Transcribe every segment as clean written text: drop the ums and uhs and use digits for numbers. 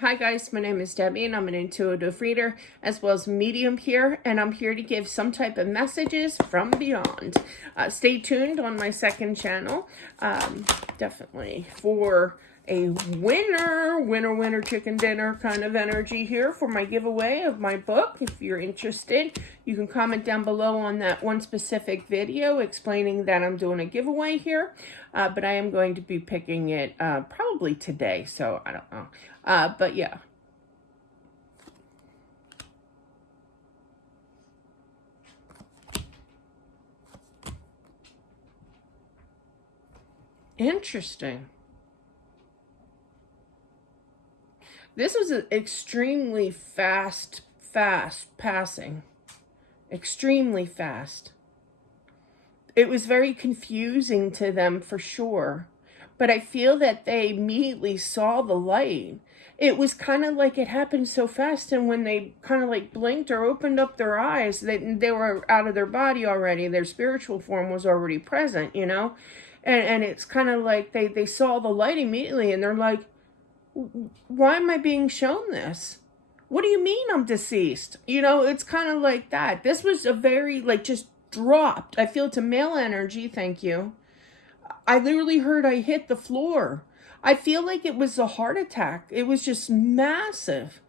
Hi guys, my name is Debbie and I'm an intuitive reader as well as medium here, and I'm here to give some type of messages from beyond. Stay tuned on my second channel, definitely for a winner chicken dinner kind of energy here for my giveaway of my book. If you're interested, you can comment down below on that one specific video explaining that I'm doing a giveaway here, but I am going to be picking it probably today, so I don't know. But yeah. Interesting. This was an extremely fast passing. Extremely fast. It was very confusing to them for sure. But I feel that they immediately saw the light. It was kind of like it happened so fast, and when they kind of like blinked or opened up their eyes, they were out of their body already. Their spiritual form was already present, you know? And it's kind of like they saw the light immediately, and they're like, why am I being shown this? What do you mean I'm deceased? You know, it's kind of like that. This was a very, like, just dropped. I feel it's a male energy, thank you. I literally heard I hit the floor. I feel like it was a heart attack. It was just massive.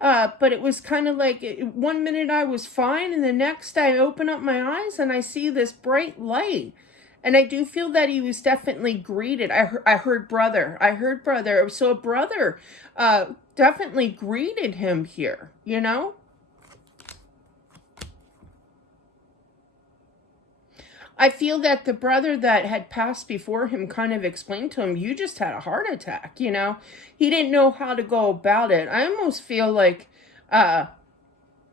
But it was kind of like, 1 minute I was fine, and the next I open up my eyes and I see this bright light. And I do feel that he was definitely greeted. I heard brother. I heard brother. So a brother definitely greeted him here, you know? I feel that the brother that had passed before him kind of explained to him, you just had a heart attack, you know? He didn't know how to go about it. I almost feel like,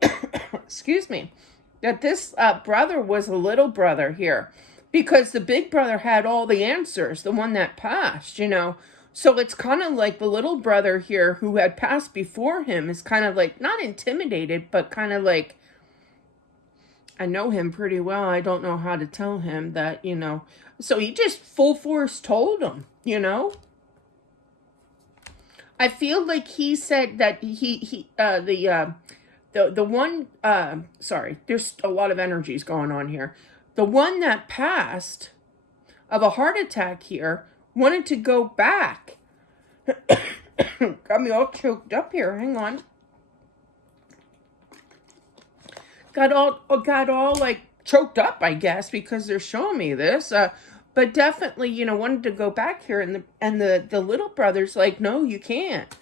excuse me, that this brother was a little brother here, because the big brother had all the answers, the one that passed, you know? So it's kind of like the little brother here who had passed before him is kind of like, not intimidated, but kind of like, I know him pretty well. I don't know how to tell him that, you know. So he just full force told him, you know. I feel like he said that the one, sorry, there's a lot of energies going on here. The one that passed of a heart attack here wanted to go back. Got me all choked up here. Hang on. Got all like choked up, I guess, because they're showing me this. But definitely, you know, wanted to go back here, and the little brother's like, no, you can't.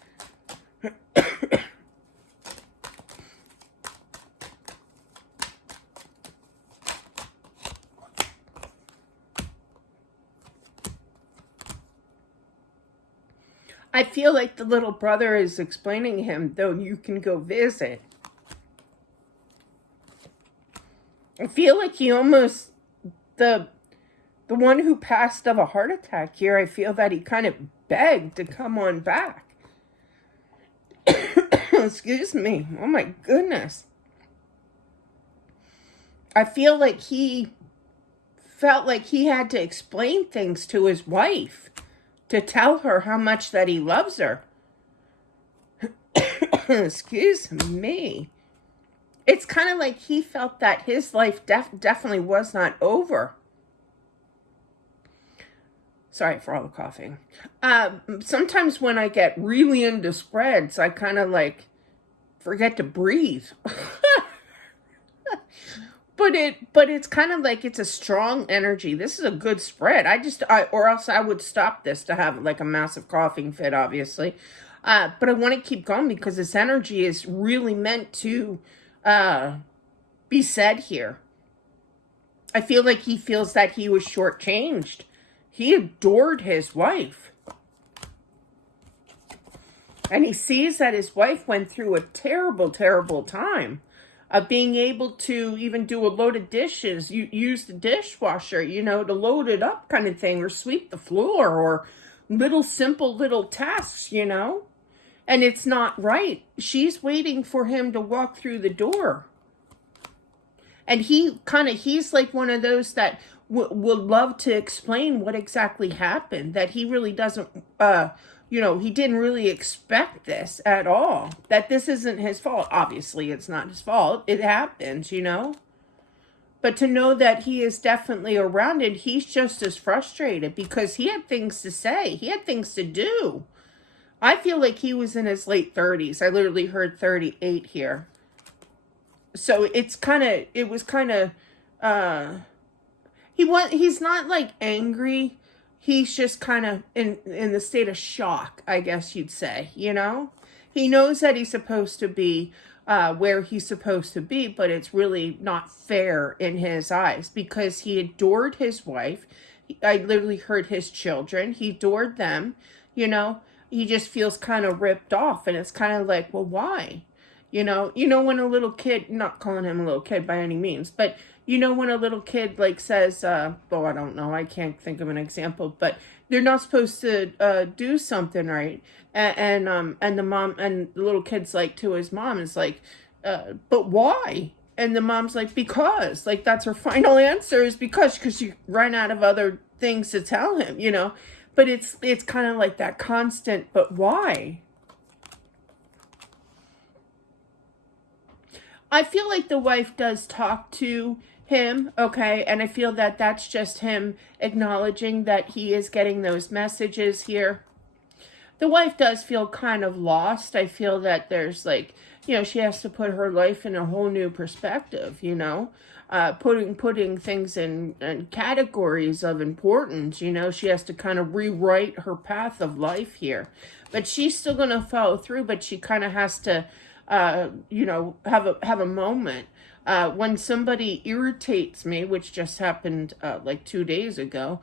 I feel like the little brother is explaining to him, though, you can go visit. I feel like he almost, the one who passed of a heart attack here, I feel that he kind of begged to come on back. Excuse me. Oh my goodness. I feel like he felt like he had to explain things to his wife to tell her how much that he loves her. Excuse me. It's kind of like he felt that his life definitely was not over. Sorry for all the coughing. Sometimes when I get really into spreads, I kind of like forget to breathe. But it's kind of like it's a strong energy. This is a good spread. Or else I would stop this to have like a massive coughing fit, obviously. But I want to keep going because this energy is really meant to be said here. I feel like he feels that he was shortchanged. He adored his wife. And he sees that his wife went through a terrible, terrible time of being able to even do a load of dishes, use the dishwasher, you know, to load it up kind of thing, or sweep the floor, or simple little tasks, you know. And it's not right. She's waiting for him to walk through the door. And he's like one of those that would love to explain what exactly happened, that he really doesn't you know, he didn't really expect this at all. That this isn't his fault. Obviously, it's not his fault. It happens, you know. But to know that he is definitely around it, he's just as frustrated because he had things to say. He had things to do. I feel like he was in his late 30s. I literally heard 38 here. So it was kind of, he's not like angry. He's just kind of in the state of shock, I guess you'd say, you know? He knows that he's supposed to be where he's supposed to be, but it's really not fair in his eyes because he adored his wife. I literally heard his children. He adored them, you know? He just feels kind of ripped off, and it's kind of like, well, why? You know when a little kid, not calling him a little kid by any means, but you know when a little kid like says, well, I don't know, I can't think of an example, but they're not supposed to do something right, and the mom and the little kid's like to his mom is like, but why? And the mom's like, because, like that's her final answer is because she ran out of other things to tell him, you know. But it's kind of like that constant, but why? I feel like the wife does talk to him, okay? And I feel that that's just him acknowledging that he is getting those messages here. The wife does feel kind of lost. I feel that there's like, you know, she has to put her life in a whole new perspective, you know? Putting things in categories of importance, you know? She has to kind of rewrite her path of life here. But she's still going to follow through, but she kind of has to you know, have a moment. When somebody irritates me, which just happened like 2 days ago,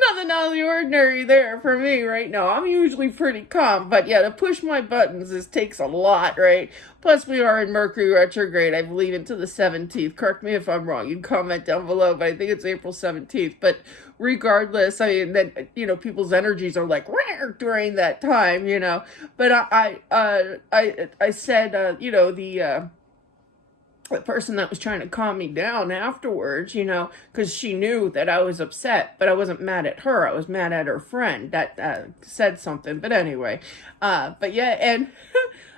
nothing out of the ordinary there for me right now. I'm usually pretty calm, but yeah, to push my buttons, this takes a lot, right? Plus, we are in Mercury retrograde, I believe, until the 17th. Correct me if I'm wrong. You can comment down below, but I think it's April 17th. But regardless, I mean, that, you know, people's energies are like rare during that time, you know. But I said, you know, the person that was trying to calm me down afterwards, you know, because she knew that I was upset, but I wasn't mad at her. I was mad at her friend that said something. But anyway, but yeah, and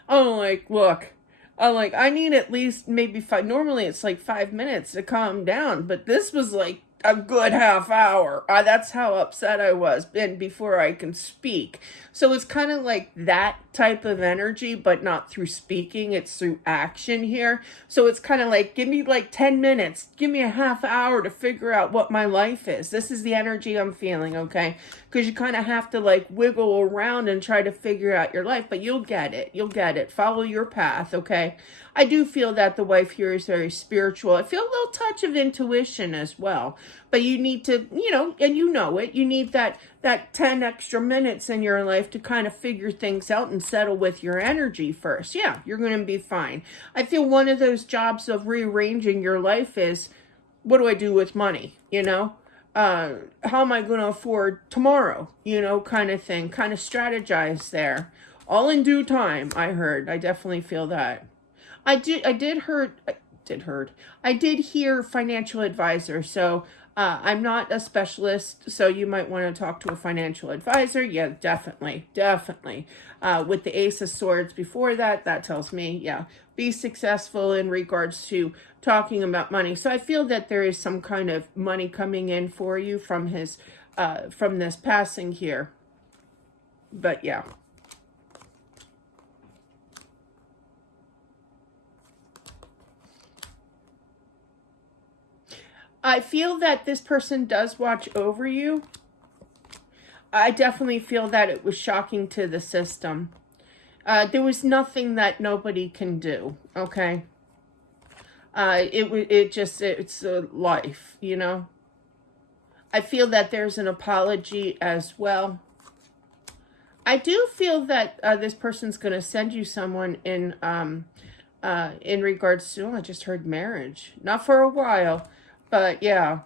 I'm like, look, I'm like, I need at least maybe 5. Normally it's like 5 minutes to calm down, but this was like a good half hour. That's how upset I was, and before I can speak. So it's kind of like that type of energy, but not through speaking. It's through action here. So it's kind of like, give me like 10 minutes. Give me a half hour to figure out what my life is. This is the energy I'm feeling, okay? Because you kind of have to like wiggle around and try to figure out your life, but you'll get it. You'll get it. Follow your path, okay? I do feel that the wife here is very spiritual. I feel a little touch of intuition as well. But you need to, you know, and you know it, you need that 10 extra minutes in your life to kind of figure things out and settle with your energy first. Yeah, you're going to be fine. I feel one of those jobs of rearranging your life is, what do I do with money, you know? How am I going to afford tomorrow, you know, kind of thing, kind of strategize there. All in due time, I heard. I definitely feel that. I did hear financial advisor. So I'm not a specialist, so you might want to talk to a financial advisor. Yeah, definitely. With the Ace of Swords before that, that tells me, yeah, be successful in regards to talking about money. So I feel that there is some kind of money coming in for you from his, from this passing here. But yeah. I feel that this person does watch over you. I definitely feel that it was shocking to the system. There was nothing that nobody can do, okay? It's a life, you know? I feel that there's an apology as well. I do feel that this person's going to send you someone in regards to, I just heard marriage. Not for a while. But yeah,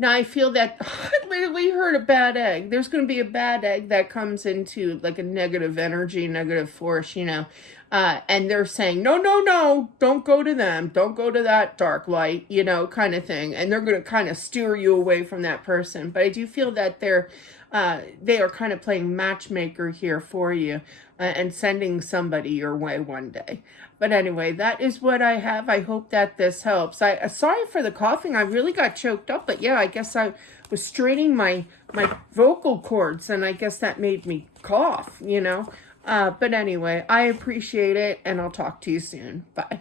Now I feel that I literally heard a bad egg. There's going to be a bad egg that comes into like a negative energy, negative force, you know. And they're saying, no, no, no, don't go to them. Don't go to that dark light, you know, kind of thing. And they're going to kind of steer you away from that person. But I do feel that they are kind of playing matchmaker here for you and sending somebody your way one day. But anyway, that is what I have. I hope that this helps. Sorry for the coughing. I really got choked up. But yeah, I guess I was straining my vocal cords, and I guess that made me cough, you know. But anyway, I appreciate it, and I'll talk to you soon. Bye.